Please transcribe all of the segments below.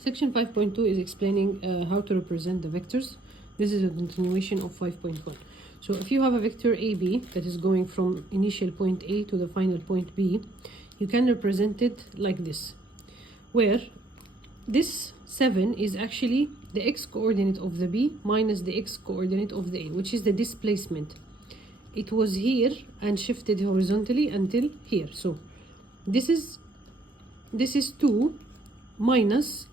Section 5.2 is explaining how to represent the vectors. This is a continuation of 5.1. So if you have a vector AB that is going from initial point A to the final point B, you can represent it like this, where this 7 is actually the x-coordinate of the B minus the x-coordinate of the A, which is the displacement. It was here and shifted horizontally until here. So this is 2 minus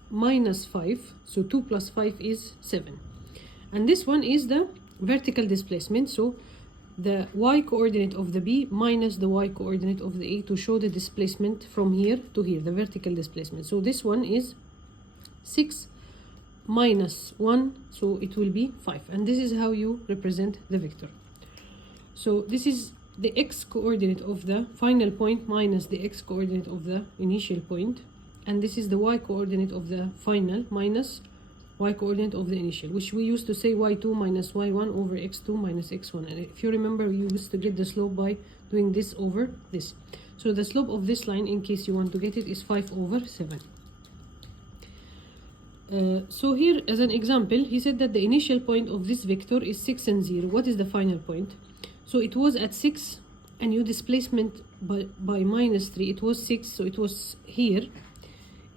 5, so 2 plus 5 is 7, and this one is the vertical displacement, so the y-coordinate of the B minus the y-coordinate of the A to show the displacement from here to here, the vertical displacement. So this one is 6 minus 1, so it will be 5, and this is how you represent the vector. So this is the x-coordinate of the final point minus the x-coordinate of the initial point, and this is the y-coordinate of the final minus y-coordinate of the initial, which we used to say y2 minus y1 over x2 minus x1. And if you remember, we used to get the slope by doing this over this. So the slope of this line, in case you want to get it, is 5 over 7. So here, as an example, he said that the initial point of this vector is 6 and 0. What is the final point? So it was at 6, and you displacement by minus 3. It was 6, so it was here.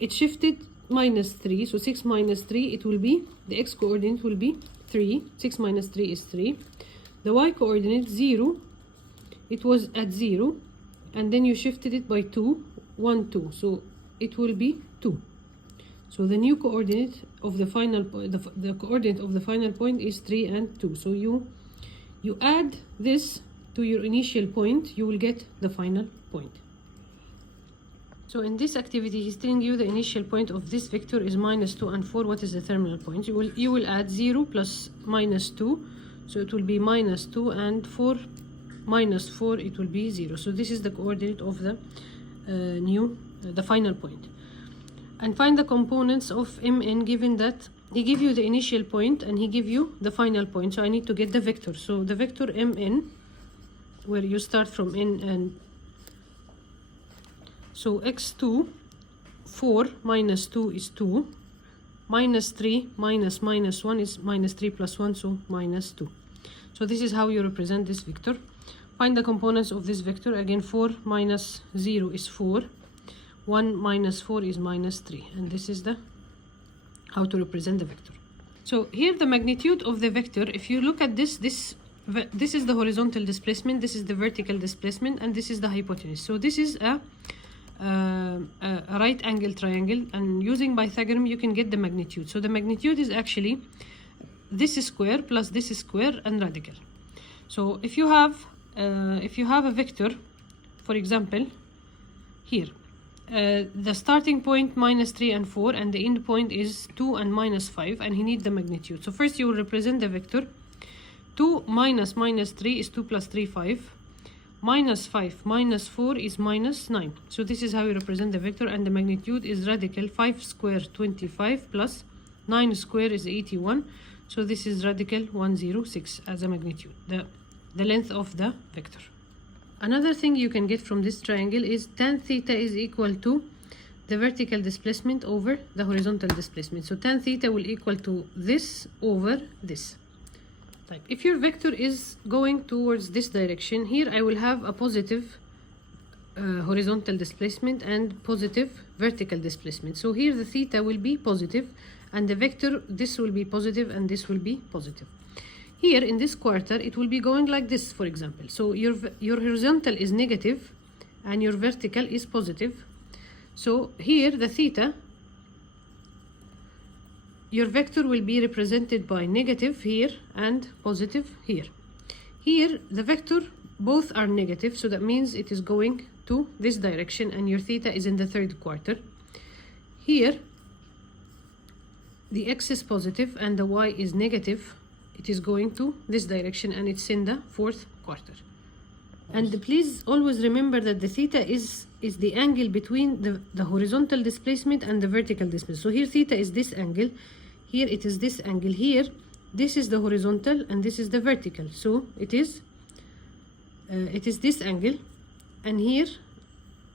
It shifted minus 3, so 6 minus 3, it will be, the x-coordinate will be 3. 6 minus 3 is 3. The y-coordinate 0, it was at 0, and then you shifted it by 2, 1, 2, so it will be 2. So the new coordinate of the final point, the coordinate of the final point is 3 and 2. So you add this to your initial point, you will get the final point. So in this activity, he's telling you the initial point of this vector is minus 2 and 4. What is the terminal point? You will add 0 plus minus 2, so it will be minus 2, and 4 minus 4, it will be 0. So this is the coordinate of the the final point. And find the components of Mn, given that he give you the initial point and he give you the final point. So I need to get the vector. So the vector Mn, where you start from n, and so x2, 4 minus 2 is 2, minus 3 minus 1 is minus 3 plus 1, so minus 2. So this is how you represent this vector. Find the components of this vector. Again, 4 minus 0 is 4, 1 minus 4 is minus 3, and this is the how to represent the vector. So here the magnitude of the vector, if you look at this is the horizontal displacement, this is the vertical displacement, and this is the hypotenuse. So this is a right angle triangle, and using Pythagorean you can get the magnitude. So the magnitude is actually this square plus this square and radical. So if you have a vector, for example here, the starting point minus 3 and 4, and the end point is 2 and minus 5, and he needs the magnitude. So first you will represent the vector. 2 minus minus 3 is 2 plus 3, 5. Minus 5 minus 4 is minus 9. So this is how you represent the vector, and the magnitude is radical 5 square 25 plus 9 square is 81. So this is radical 106 as a magnitude, the length of the vector. Another thing you can get from this triangle is tan theta is equal to the vertical displacement over the horizontal displacement. So tan theta will equal to this over this. If your vector is going towards this direction, here I will have a positive horizontal displacement and positive vertical displacement. So here the theta will be positive, and the vector, this will be positive and this will be positive. Here in this quarter, it will be going like this, for example. So your horizontal is negative and your vertical is positive. So here the theta, your vector will be represented by negative here and positive here. Here the vector, both are negative, so that means it is going to this direction, and your theta is in the third quarter. Here the x is positive and the y is negative. It is going to this direction, and it's in the fourth quarter. And please always remember that the theta is the angle between the horizontal displacement and the vertical displacement. So here theta is this angle, here it is this angle, here this is the horizontal and this is the vertical. So it is this angle, and here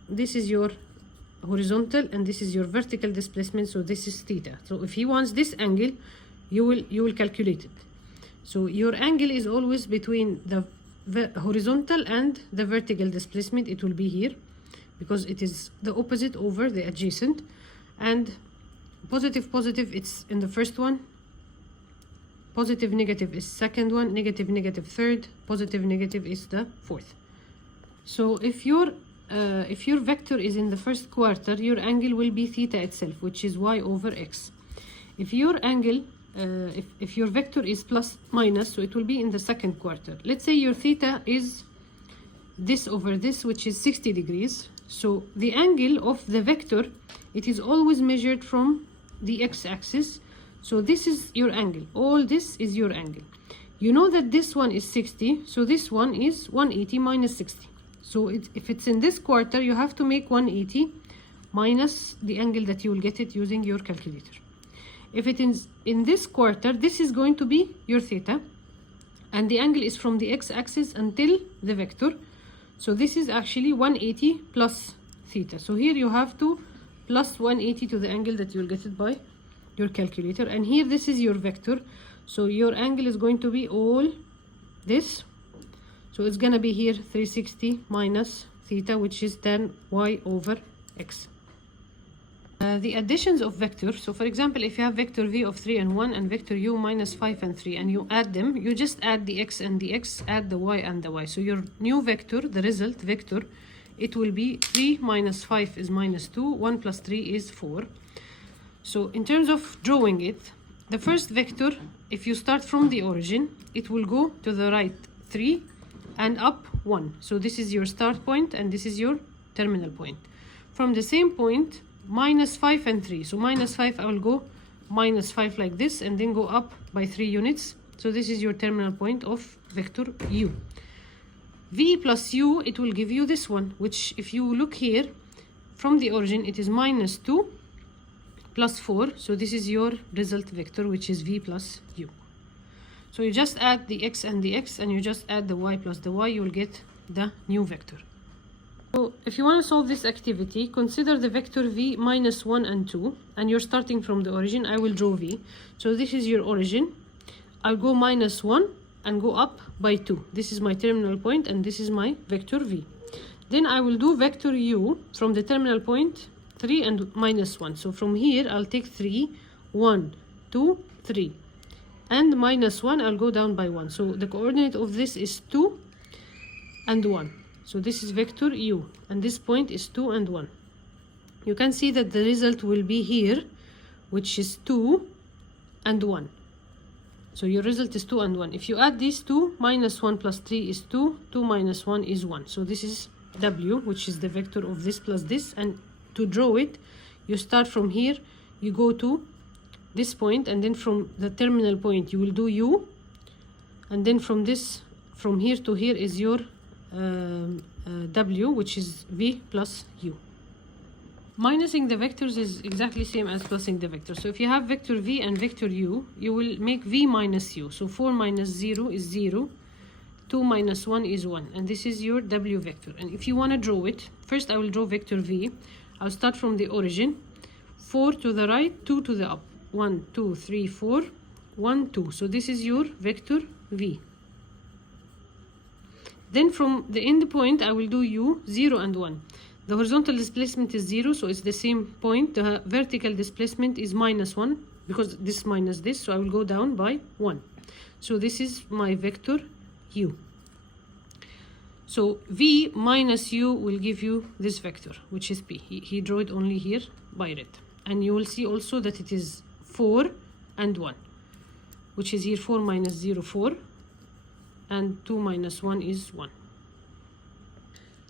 this is your horizontal and this is your vertical displacement, so this is theta. So if he wants this angle, you will calculate it. So your angle is always between the horizontal and the vertical displacement. It will be here because it is the opposite over the adjacent, and positive it's in the first one, positive negative is second one, negative negative third, positive negative is the fourth. So if your vector is in the first quarter, your angle will be theta itself, which is y over x. If your angle if your vector is plus minus, so it will be in the second quarter. Let's say your theta is this over this, which is 60 degrees. So the angle of the vector, it is always measured from the x-axis. So this is your angle. All this is your angle. You know that this one is 60, so this one is 180 minus 60. So if it's in this quarter, you have to make 180 minus the angle that you will get it using your calculator. If it is in this quarter, this is going to be your theta, and the angle is from the x-axis until the vector. So this is actually 180 plus theta. So here you have to plus 180 to the angle that you'll get it by your calculator. And here this is your vector. So your angle is going to be all this. So it's gonna be here 360 minus theta, which is then y over x. The additions of vectors. So for example, if you have vector v of 3 and 1 and vector u minus 5 and 3, and you add them, you just add the x and the x, add the y and the y. So your new vector, the result vector, it will be 3 minus 5 is minus 2, 1 plus 3 is 4. So in terms of drawing it, the first vector, if you start from the origin, it will go to the right 3 and up 1. So this is your start point and this is your terminal point. From the same point, minus 5 and 3. So minus 5, I will go minus 5 like this and then go up by 3 units. So this is your terminal point of vector u. V plus u, it will give you this one, which if you look here from the origin, it is minus 2 plus 4. So this is your result vector, which is v plus u. So you just add the x and the x, and you just add the y plus the y, you will get the new vector. So if you want to solve this activity, consider the vector v minus 1 and 2, and you're starting from the origin. I will draw v. So this is your origin. I'll go minus 1 and go up by 2. This is my terminal point and this is my vector v. Then I will do vector u from the terminal point 3 and minus 1. So from here I'll take 3, 1, 2, 3. And minus 1, I'll go down by 1. So the coordinate of this is 2 and 1. So this is vector u, and this point is 2 and 1. You can see that the result will be here, which is 2 and 1. So your result is 2 and 1. If you add these two, minus 1 plus 3 is 2, 2 minus 1 is 1. So this is w, which is the vector of this plus this. And to draw it, you start from here, you go to this point, and then from the terminal point you will do u, and then from here to here is your w, which is v plus u. Minusing the vectors is exactly same as plusing the vector. So if you have vector v and vector u, you will make v minus u. So 4 minus 0 is 0, 2 minus 1 is 1, and this is your w vector. And if you want to draw it, first I will draw vector v. I'll start from the origin, 4 to the right, 2 to the up, 1, 2, 3, 4, 1, 2. So this is your vector v. Then from the end point, I will do u, 0 and 1. The horizontal displacement is 0, so it's the same point. The vertical displacement is minus 1, because this minus this, so I will go down by 1. So this is my vector u. So v minus u will give you this vector, which is p. He drew it only here by red. And you will see also that it is 4 and 1, which is here 4 minus 0, 4. And 2 minus 1 is 1.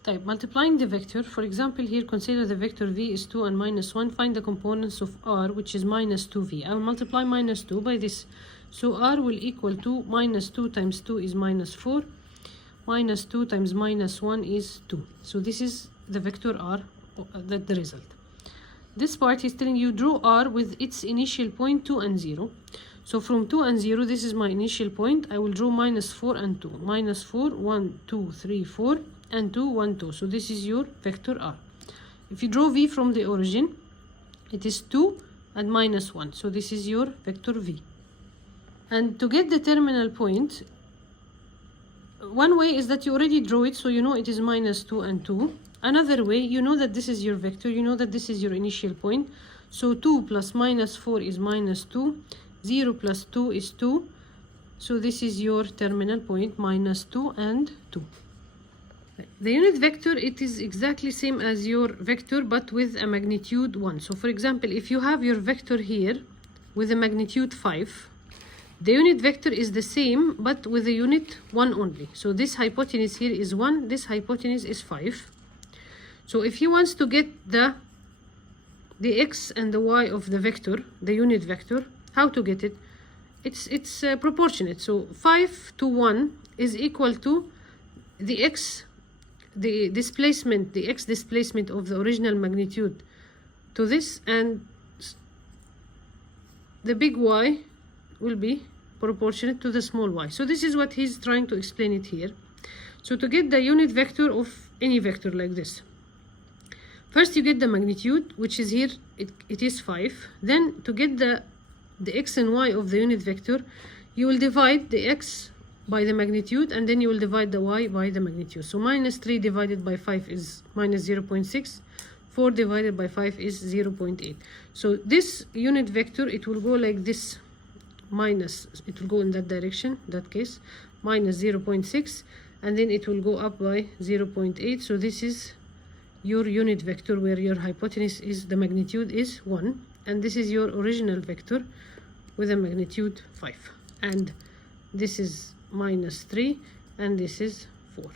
Type multiplying the vector. For example, here consider the vector v is 2 and minus 1. Find the components of r, which is minus 2v. I will multiply minus 2 by this. So r will equal to minus 2 times 2 is minus 4. Minus 2 times minus 1 is 2. So this is the vector r, the result. This part is telling you draw r with its initial point 2 and 0. So from 2 and 0, this is my initial point. I will draw minus 4 and 2. Minus 4, 1, 2, 3, 4, and 2, 1, 2. So this is your vector r. if you draw V from the origin, it is 2 and minus 1. So this is your vector V. And to get the terminal point, one way is that you already draw it, so you know it is minus 2 and 2. Another way, you know that this is your vector, you know that this is your initial point. So 2 plus minus 4 is minus 2, 0 plus 2 is 2. So this is your terminal point, minus 2 and 2. The unit vector, it is exactly same as your vector, but with a magnitude 1. So for example, if you have your vector here with a magnitude 5, the unit vector is the same, but with a unit 1 only. So this hypotenuse here is 1, this hypotenuse is 5. So if he wants to get the x and the y of the vector, the unit vector, how to get it? It's proportionate. So 5 to 1 is equal to the x, the displacement, the x displacement of the original magnitude to this, and the big Y will be proportionate to the small y. So this is what he's trying to explain it here. So to get the unit vector of any vector like this, first you get the magnitude, which is here, it is 5. Then to get the x and y of the unit vector, you will divide the x by the magnitude, and then you will divide the y by the magnitude. So minus 3 divided by 5 is minus 0.6. 4 divided by 5 is 0.8. So this unit vector, it will go like this, minus, it will go in that direction, that case, minus 0.6, and then it will go up by 0.8. So this is your unit vector, where your hypotenuse is, the magnitude is 1, and this is your original vector with a magnitude 5, and this is minus 3, and this is 4.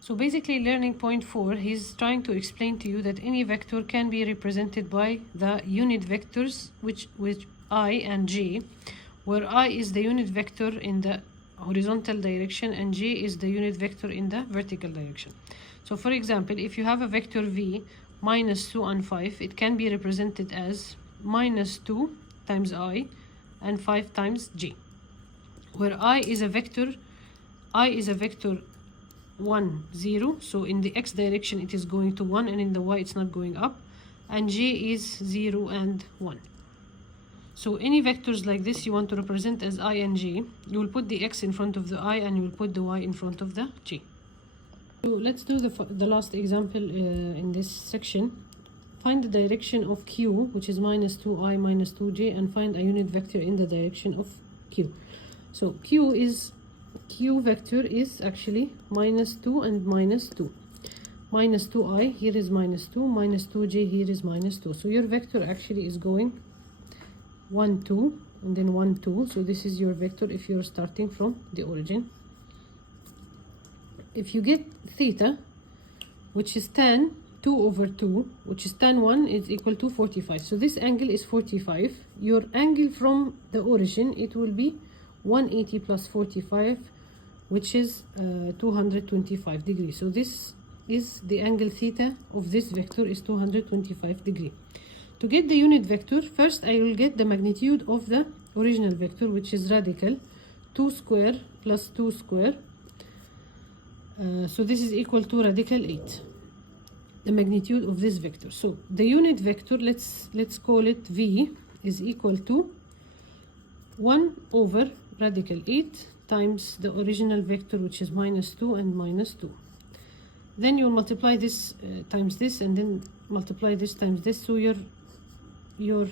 So basically, learning point 4, he's trying to explain to you that any vector can be represented by the unit vectors, which I and J, where I is the unit vector in the horizontal direction and J is the unit vector in the vertical direction. So for example, if you have a vector V, minus 2 and 5, it can be represented as minus 2 times I and 5 times J, where I is a vector 1, 0, so in the x direction it is going to 1, and in the y it's not going up, and J is 0 and 1. So any vectors like this you want to represent as I and J, you will put the x in front of the I and you will put the y in front of the J. So let's do the last example in this section. Find the direction of Q, which is minus 2I minus 2J, and find a unit vector in the direction of Q. So Q vector is actually minus 2 and minus 2. Minus 2I, here is minus 2, minus 2J, here is minus 2. So your vector actually is going 1, 2, and then 1, 2. So this is your vector if you're starting from the origin. If you get theta, which is tan 2 over 2, which is tan 1, is equal to 45. So this angle is 45. Your angle from the origin, it will be 180 plus 45, which is 225 degrees. So this is the angle theta of this vector, is 225 degrees. To get the unit vector, first I will get the magnitude of the original vector, which is radical 2 square plus 2 square. So this is equal to radical 8, the magnitude of this vector. So the unit vector, let's call it V, is equal to 1 over radical 8 times the original vector, which is minus 2 and minus 2. Then you'll multiply this times this, and then multiply this times this. So your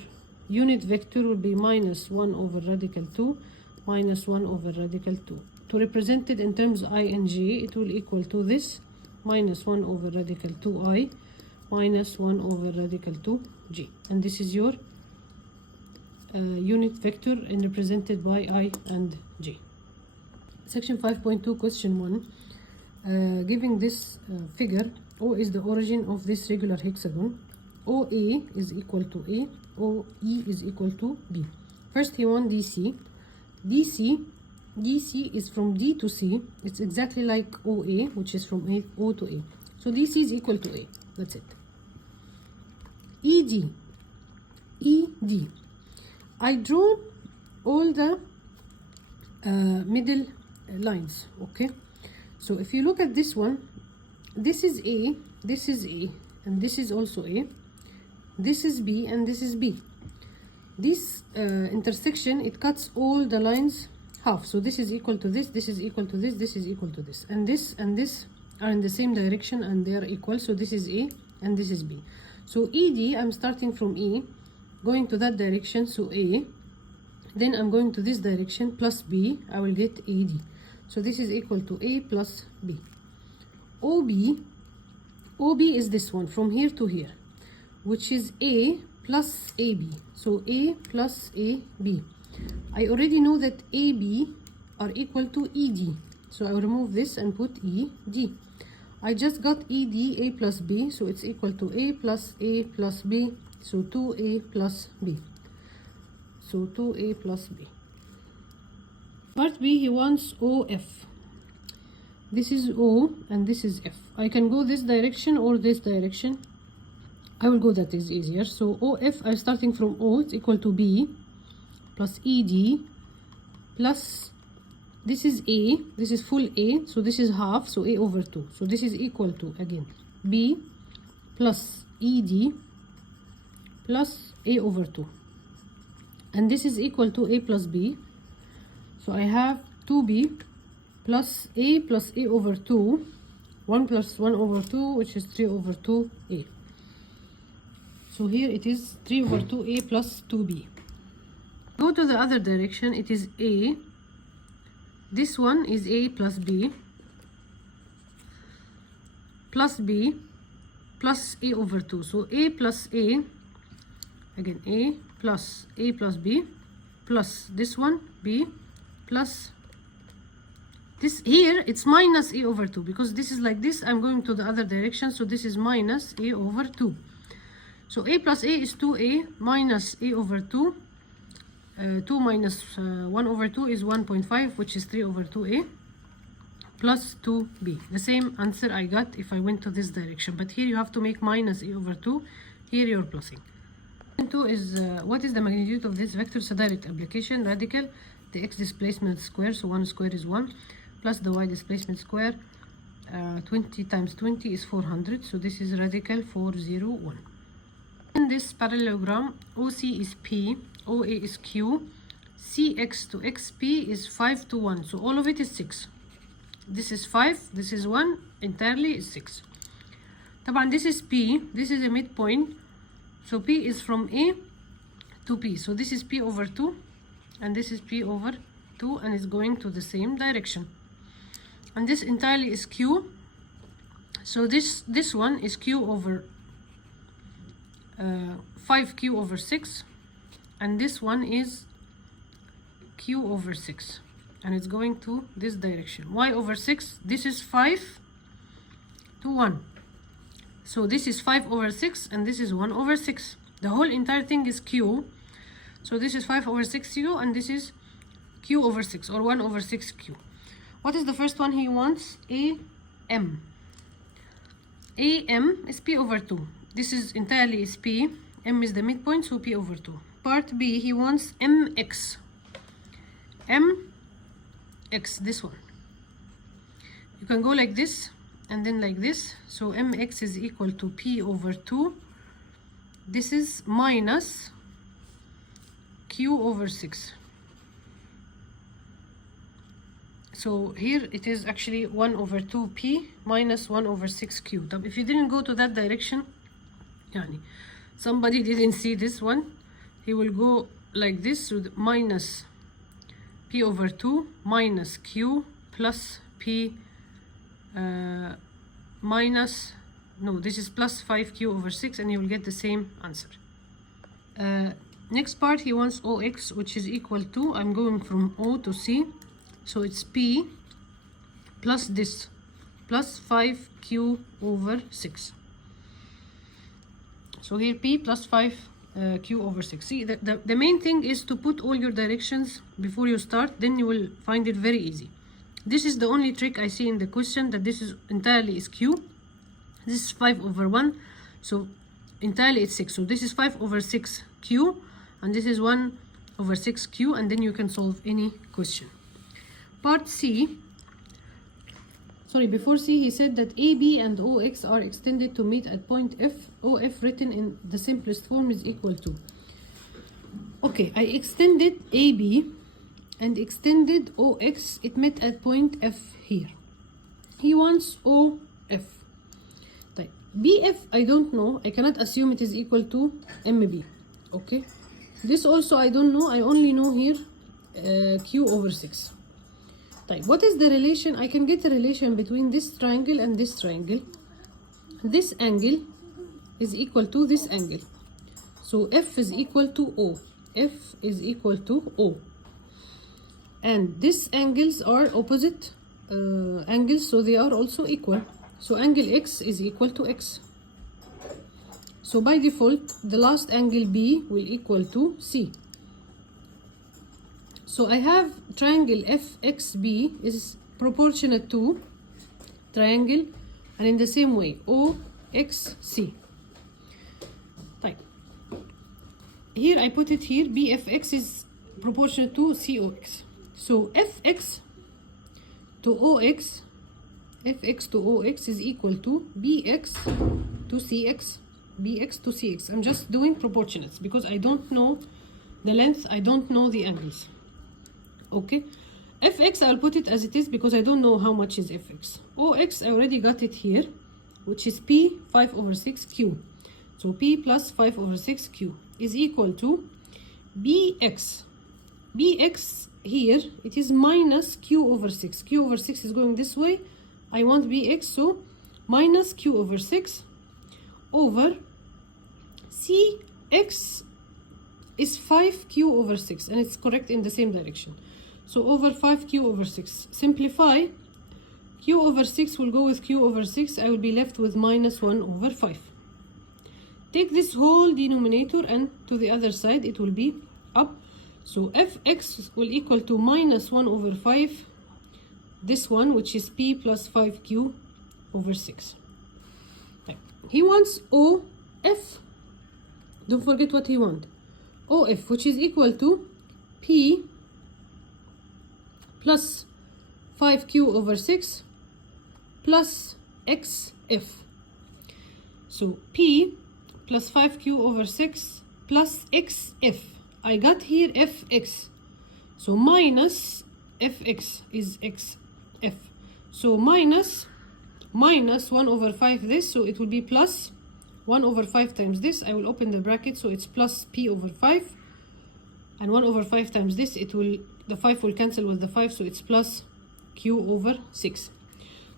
unit vector will be minus 1 over radical 2 minus 1 over radical 2. To represent it in terms I and J, it will equal to this, minus 1 over radical 2I minus 1 over radical 2J. And this is your unit vector and represented by I and J. Section 5.2, question 1. Giving this figure, O is the origin of this regular hexagon. OA is equal to A, OE is equal to B. First he wants DC. DC is from D to C. It's exactly like OA, which is from O to A. So DC is equal to A. That's it. ED. I draw all the middle lines, okay? So if you look at this one, this is A, and this is also A. This is B and this is B. This intersection, it cuts all the lines half. So this is equal to this, this is equal to this, this is equal to this. And this are in the same direction and they are equal. So this is A and this is B. So ED, I'm starting from E, going to that direction, so A. Then I'm going to this direction, plus B, I will get AD. So this is equal to A plus B. OB is this one, from here to here, which is A plus AB. So A plus AB. I already know that AB are equal to ED. So I will remove this and put ED. I just got ED, A plus B, so it's equal to A plus B. So 2A plus B. So 2A plus B. Part B, he wants OF. This is O and this is F. I can go this direction or this direction. I will go that is easier. So OF, I'm starting from O, it's equal to B plus ED plus, this is A, this is full A, so this is half, so A over 2. So this is equal to, again, B plus ED plus A over 2. And this is equal to A plus B. So I have 2B plus A over 2. 1 plus 1 over 2, which is 3 over 2A. So here it is 3 over 2A plus 2B. Go to the other direction, it is A. This one is A plus B plus B plus A over 2. So A plus A, again A plus B plus this one B plus this. Here it's minus A over 2 because this is like this. I'm going to the other direction, so this is minus A over 2. So A plus A is 2A minus A over 2. 2 minus 1 over 2 is 1.5, which is 3 over 2A plus 2B. The same answer I got if I went to this direction, but here you have to make minus A over 2. Here you're plussing. 2 is what is the magnitude of this vector? So direct application, radical, the x displacement square, so 1 square is 1, plus the y displacement square, 20 times 20 is 400, so this is radical 401. In this parallelogram, OC is P, OA is Q, CX to XP is 5 to 1, so all of it is 6. This is 5, this is 1, entirely is 6. طبعا this is P, this is a midpoint, so P is from A to P, so this is P over 2 and this is P over 2 and it's going to the same direction. And this entirely is Q, so this one is Q over 5Q over 6, and this one is Q over 6 and it's going to this direction. Y over 6, this is 5 to 1, so this is 5 over 6 and this is 1 over 6. The whole entire thing is Q, so this is 5 over 6Q and this is Q over 6 or 1 over 6Q. What is the first one he wants? AM. AM is P over 2. This is entirely is P. M is the midpoint, so P over 2. Part B, he wants MX. MX, this one. You can go like this and then like this. So MX is equal to P over 2. This is minus Q over 6. So here it is actually 1 over 2P minus 1 over 6Q. But if you didn't go to that direction, somebody didn't see this one, he will go like this, so minus P over 2 minus Q plus P minus, no, this is plus 5Q over 6, and you will get the same answer. Next part, he wants OX, which is equal to, I'm going from O to C, so it's P plus this, plus 5Q over 6. So here P plus 5Q over 6. See, the main thing is to put all your directions before you start, then you will find it very easy. This is the only trick I see in the question, that this is entirely is Q. This is 5 over 1, so entirely it's 6. So this is 5 over 6Q, and this is 1 over 6Q, and then you can solve any question. Part C. sorry, before C, he said that AB and OX are extended to meet at point F. OF written in the simplest form is equal to. Okay, I extended AB and extended OX. It met at point F here. He wants OF. Right. BF, I don't know. I cannot assume it is equal to MB. Okay. This also I don't know. I only know here Q over 6. Right. What is the relation? I can get a relation between this triangle and this triangle. This angle is equal to this angle. So F is equal to O. F is equal to O. And these angles are opposite angles, so they are also equal. So angle X is equal to X. So by default, the last angle B will equal to C. So I have triangle FXB is proportionate to triangle, and in the same way OXC. Right. Here I put it here, BFX is proportionate to COX. So FX to OX, FX to OX is equal to BX to CX, BX to CX. I'm just doing proportionates because I don't know the length, I don't know the angles. Okay, Fx I'll put it as it is because I don't know how much is Fx. Ox I already got it here, which is P 5 over 6Q. So P plus 5 over 6Q is equal to Bx. Bx here, it is minus Q over 6. Q over 6 is going this way. I want Bx, so minus Q over 6 over Cx is 5Q over 6, and it's correct in the same direction. So over 5Q over 6. Simplify. Q over 6 will go with Q over 6. I will be left with minus 1 over 5. Take this whole denominator and to the other side it will be up. So Fx will equal to minus 1 over 5. This one, which is P plus 5Q over 6. Right. He wants OF. Don't forget what he wants. OF, which is equal to P plus 5Q over 6 plus XF. So P plus 5Q over 6 plus XF. I got here Fx. So minus Fx is XF. So minus 1 over 5 this, so it will be plus 1 over 5 times this. I will open the bracket, so it's plus P over 5. And 1 over 5 times this, it will, the 5 will cancel with the 5, so it's plus Q over 6.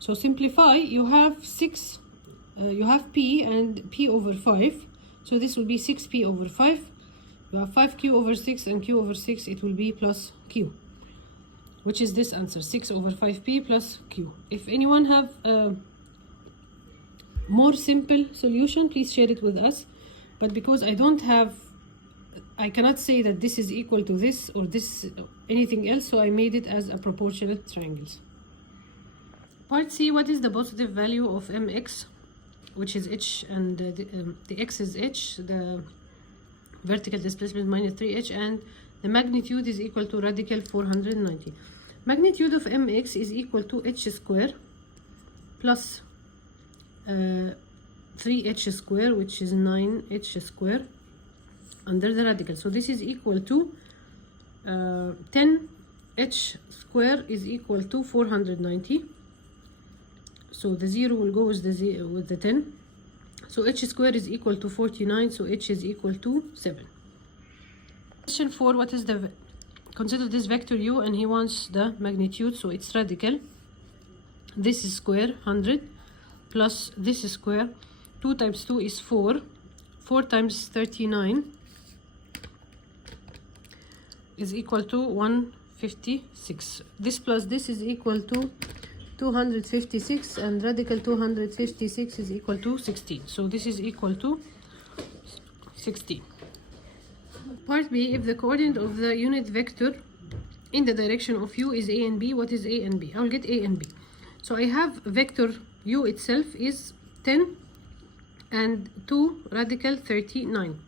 So simplify, you have 6, you have P and P over 5. So this will be 6P over 5. You have 5Q over 6 and Q over 6, it will be plus Q. Which is this answer, 6 over 5P plus Q. If anyone have a more simple solution, please share it with us. But because I don't have, I cannot say that this is equal to this or this anything else, so I made it as a proportionate triangles. Part C, what is the positive value of mx, which is h, and the x is h, the vertical displacement minus 3h, and the magnitude is equal to radical 490. Magnitude of mx is equal to h square plus 3h square, which is 9h square, under the radical. So this is equal to 10h square is equal to 490. So the 0 will go with the 10. So h square is equal to 49. So h is equal to 7. Question 4. What is the consider this vector u, and he wants the magnitude. So it's radical. This is square 100 plus this is square. 2 times 2 is 4. 4 times 39 is equal to 156. This plus this is equal to 256, and radical 256 is equal to 16. So this is equal to 16. Part B, if the coordinate of the unit vector in the direction of u is a and b, what is a and b? I will get a and b. So I have vector u itself is 10 and 2 radical 39.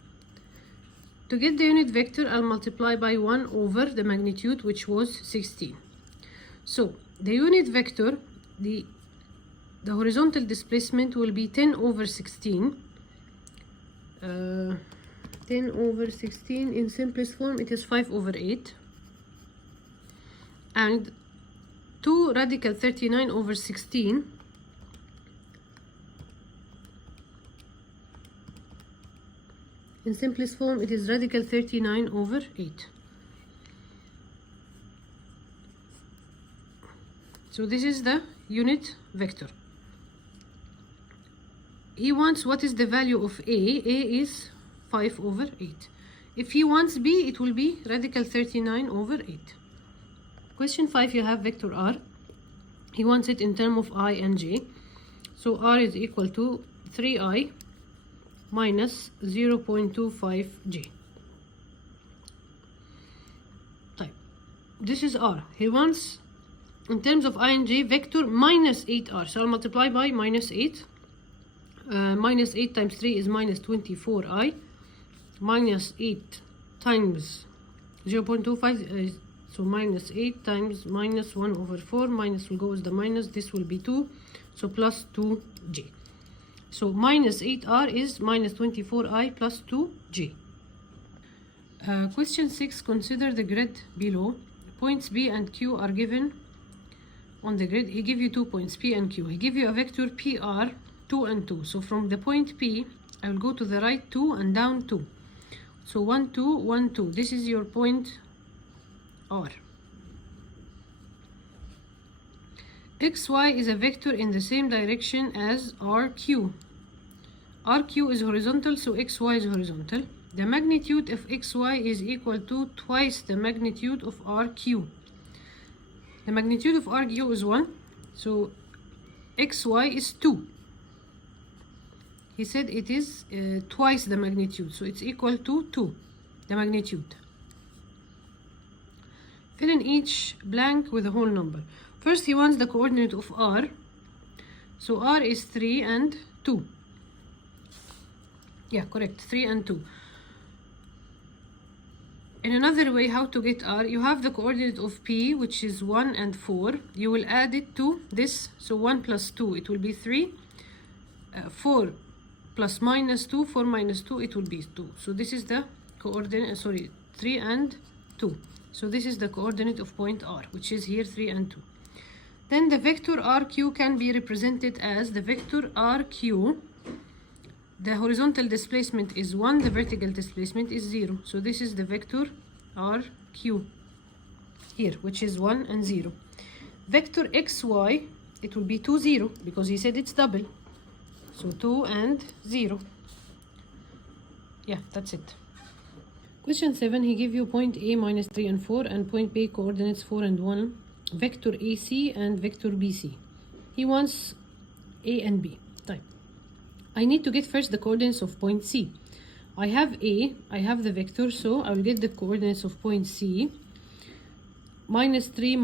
To get the unit vector, I'll multiply by 1 over the magnitude, which was 16. So the unit vector, the the horizontal displacement will be 10 over 16. 10 over 16 in simplest form, it is 5 over 8. And 2 radical 39 over 16 in simplest form, it is radical 39 over 8. So this is the unit vector. He wants what is the value of A. A is 5 over 8. If he wants B, it will be radical 39 over 8. Question 5, you have vector R. He wants it in terms of I and J. So R is equal to 3I minus 0.25J. Type. This is R. He wants in terms of I and J vector minus 8R. So I'll multiply by minus 8. Minus 8 times 3 is minus 24I. Minus 8 times 0.25 so minus 8 times minus 1 over 4. Minus will go with the minus. This will be 2. So plus 2J. So minus 8R is minus 24I plus 2J. Question 6. Consider the grid below. Points B and Q are given on the grid. He give you 2 points P and Q. He give you a vector PR 2 and 2. So from the point P, I will go to the right 2 and down 2. So 1, 2, 1, 2. This is your point R. XY is a vector in the same direction as RQ. RQ is horizontal, so XY is horizontal. The magnitude of XY is equal to twice the magnitude of RQ. The magnitude of RQ is 1, so XY is 2. He said it is twice the magnitude, so it's equal to 2, the magnitude. Fill in each blank with a whole number. First, he wants the coordinate of R. So R is 3 and 2. Yeah, correct, 3 and 2. In another way, how to get R, you have the coordinate of P, which is 1 and 4. You will add it to this, so 1 plus 2, it will be 3. 4 plus minus 2, 4 minus 2, it will be 2. So this is the coordinate, 3 and 2. So this is the coordinate of point R, which is here 3 and 2. Then the vector RQ can be represented as the vector RQ. The horizontal displacement is 1, the vertical displacement is 0. So this is the vector RQ here, which is 1 and 0. Vector XY, it will be 2, 0, because he said it's double. So 2 and 0. Yeah, that's it. Question 7, he give you point A minus 3 and 4 and point B coordinates 4 and 1, vector AC and vector BC. He wants A and B. Type. I need to get first the coordinates of point C. I have A, I have the vector, so I will get the coordinates of point C. Minus 3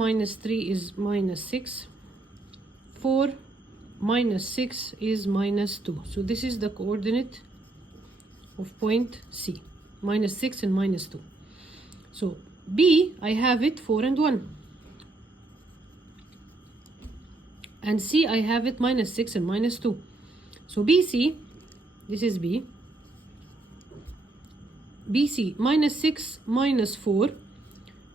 is minus 6. 4 minus 6 is minus 2. So this is the coordinate of point C. Minus 6 and minus 2. So B, I have it 4 and 1. And C, I have it minus 6 and minus 2. So BC, this is B. BC, minus 6 minus 4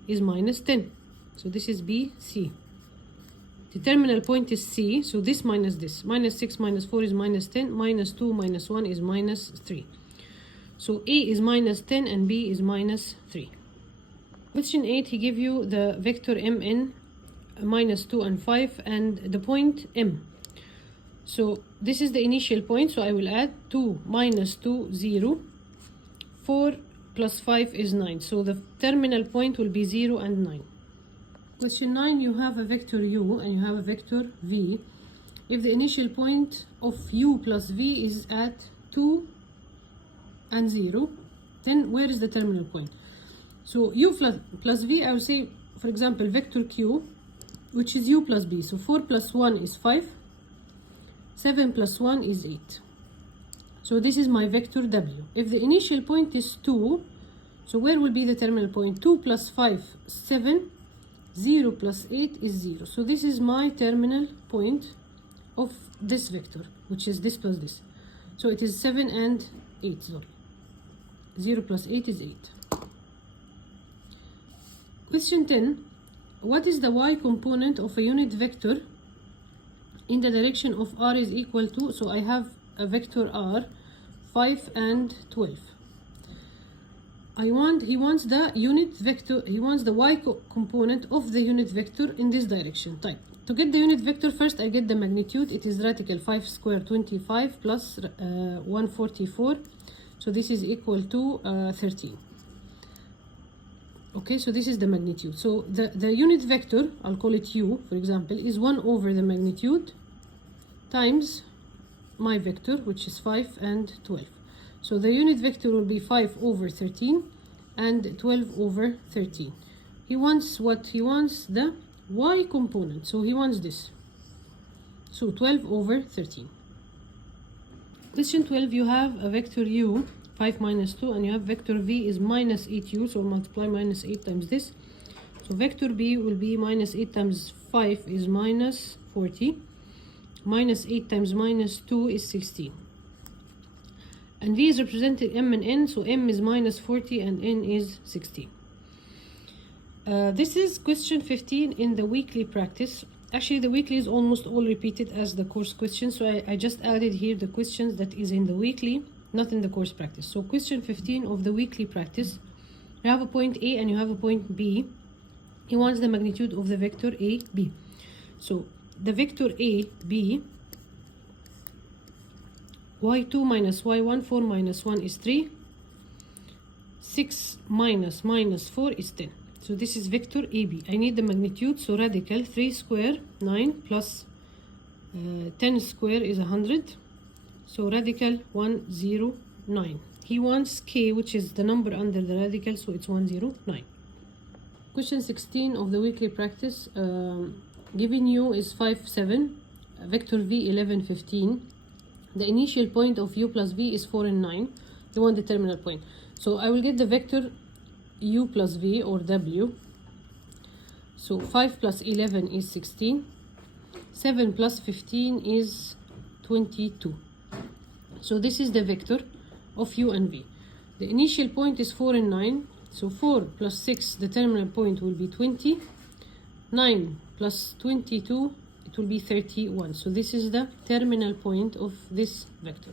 is minus 10. So this is BC. The terminal point is C, so this minus this. Minus 6 minus 4 is minus 10. Minus 2 minus 1 is minus 3. So A is minus 10 and B is minus 3. Question 8, he give you the vector Mn, minus 2 and 5, and the point M. So this is the initial point, so I will add 2 minus 2, 0. 4 plus 5 is 9. So the terminal point will be 0 and 9. Question 9, you have a vector U and you have a vector V. If the initial point of U plus V is at 2 and 0, then where is the terminal point? So U plus V, I will say, for example, vector Q, which is U plus B. So 4 plus 1 is 5. 7 plus 1 is 8. So this is my vector W. If the initial point is 2, so where will be the terminal point? 2 plus 5, 7. 0 plus 8 is 0. So this is my terminal point of this vector, which is this plus this. So it is 7 and 8, sorry. 0 plus 8 is 8. Question 10. What is the y component of a unit vector in the direction of r is equal to, so I have a vector r, 5 and 12. He wants the unit vector, he wants the y component of the unit vector in this direction. Type. To get the unit vector, first I get the magnitude. It is radical 5 squared 25 plus 144. So this is equal to 13. Okay, so this is the magnitude. So the unit vector, I'll call it u, for example, is 1 over the magnitude times my vector, which is 5 and 12. So the unit vector will be 5 over 13 and 12 over 13. He wants what? He wants the y component. So he wants this. So 12 over 13. Question 12, you have a vector u, 5 minus 2, and you have vector v is minus 8u, so multiply minus 8 times this. So vector b will be minus 8 times 5 is minus 40. Minus 8 times minus 2 is 16. And v is represented m and n, so m is minus 40 and n is 16. This is question 15 in the weekly practice. Actually, the weekly is almost all repeated as the course questions, so I just added here the questions that is in the weekly, not in the course practice. So question 15 of the weekly practice, you have a point A and you have a point B. He wants the magnitude of the vector A, B. So the vector A, B, y2 minus y1, 4 minus 1 is 3. 6 minus minus 4 is 10. So this is vector AB. I need the magnitude, so radical 3 square 9 plus 10 square is 100. So radical 109. He wants k, which is the number under the radical, so it's 109. Question 16 of the weekly practice. Given u is 5, 7, vector v 11, 15. The initial point of u plus v is 4 and 9. You want the terminal point. So I will get the vector u plus v, or w. So 5 plus 11 is 16. 7 plus 15 is 22. So this is the vector of u and v. The initial point is 4 and 9. So 4 plus 6, the terminal point will be 20. 9 plus 22, it will be 31. So this is the terminal point of this vector.